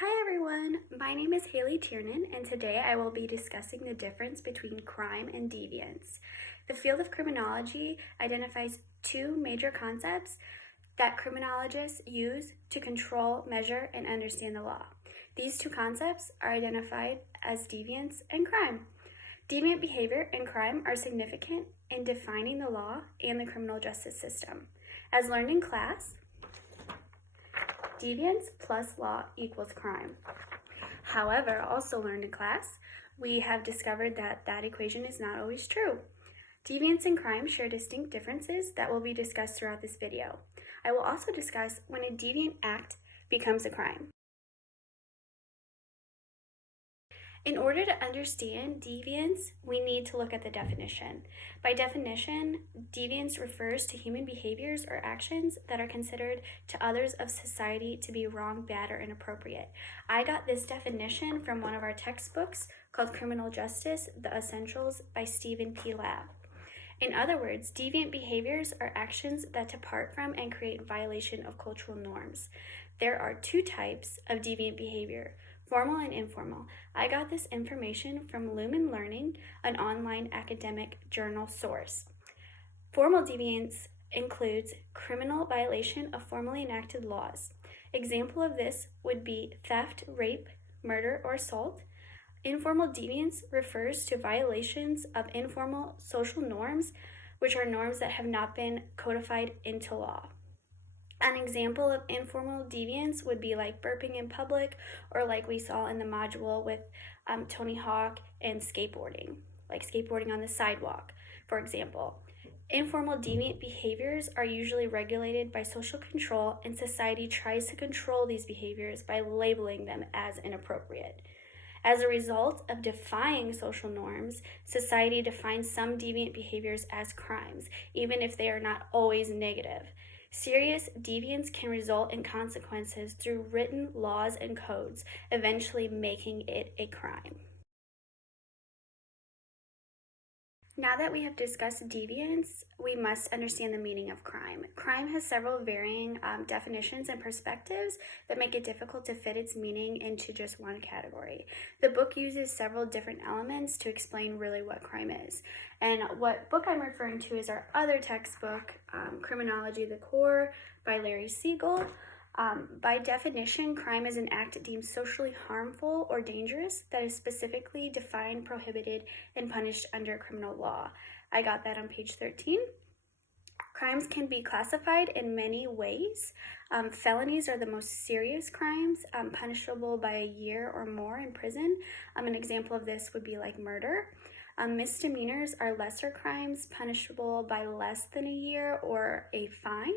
Hi everyone, my name is Haley Tiernan, and today I will be discussing the difference between crime and deviance. The field of criminology identifies two major concepts that criminologists use to control, measure, and understand the law. These two concepts are identified as deviance and crime. Deviant behavior and crime are significant in defining the law and the criminal justice system. As learned in class, deviance plus law equals crime. However, also learned in class, we have discovered that that equation is not always true. Deviance and crime share distinct differences that will be discussed throughout this video. I will also discuss when a deviant act becomes a crime. In order to understand deviance, we need to look at the definition. By definition, deviance refers to human behaviors or actions that are considered to others of society to be wrong, bad, or inappropriate. I got this definition from one of our textbooks called Criminal Justice, The Essentials by Stephen P. Lab. In other words, deviant behaviors are actions that depart from and create violation of cultural norms. There are two types of deviant behavior: formal and informal. I got this information from Lumen Learning, an online academic journal source. Formal deviance includes criminal violation of formally enacted laws. Example of this would be theft, rape, murder, or assault. Informal deviance refers to violations of informal social norms, which are norms that have not been codified into law. An example of informal deviance would be like burping in public, or like we saw in the module with Tony Hawk and skateboarding, like skateboarding on the sidewalk, for example. Informal deviant behaviors are usually regulated by social control, and society tries to control these behaviors by labeling them as inappropriate. As a result of defying social norms, society defines some deviant behaviors as crimes, even if they are not always negative. Serious deviance can result in consequences through written laws and codes, eventually making it a crime. Now that we have discussed deviance, we must understand the meaning of crime. Crime has several varying definitions and perspectives that make it difficult to fit its meaning into just one category. The book uses several different elements to explain really what crime is. And what book I'm referring to is our other textbook, Criminology: The Core by Larry Siegel. By definition, crime is an act deemed socially harmful or dangerous that is specifically defined, prohibited, and punished under criminal law. I got that on page 13. Crimes can be classified in many ways. Felonies are the most serious crimes, punishable by a year or more in prison. An example of this would be like murder. Misdemeanors are lesser crimes, punishable by less than a year or a fine.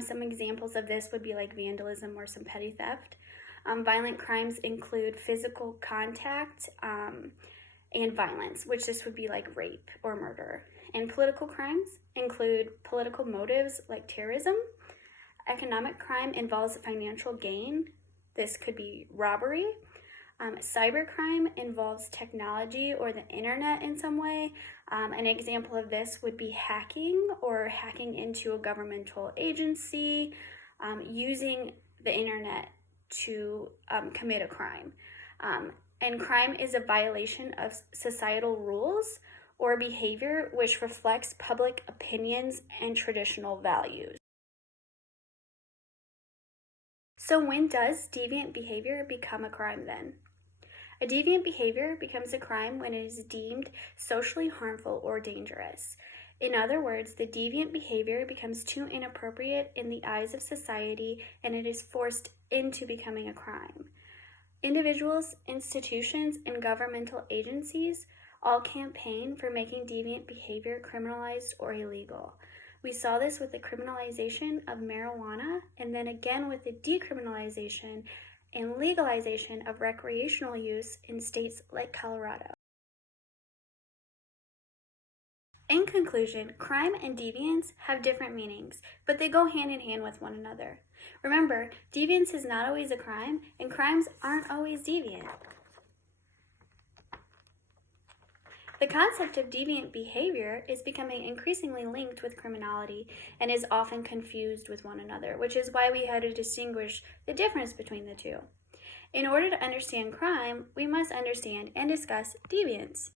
Some examples of this would be like vandalism or some petty theft. Violent crimes include physical contact and violence, which this would be like rape or murder. And political crimes include political motives like terrorism. Economic crime involves financial gain. This could be robbery. Cybercrime involves technology or the internet in some way. An example of this would be hacking or hacking into a governmental agency, using the internet to commit a crime. And crime is a violation of societal rules or behavior which reflects public opinions and traditional values. So when does deviant behavior become a crime then? A deviant behavior becomes a crime when it is deemed socially harmful or dangerous. In other words, the deviant behavior becomes too inappropriate in the eyes of society and it is forced into becoming a crime. Individuals, institutions, and governmental agencies all campaign for making deviant behavior criminalized or illegal. We saw this with the criminalization of marijuana and then again with the decriminalization and legalization of recreational use in states like Colorado. In conclusion, crime and deviance have different meanings, but they go hand in hand with one another. Remember, deviance is not always a crime, and crimes aren't always deviant. The concept of deviant behavior is becoming increasingly linked with criminality and is often confused with one another, which is why we had to distinguish the difference between the two. In order to understand crime, we must understand and discuss deviance.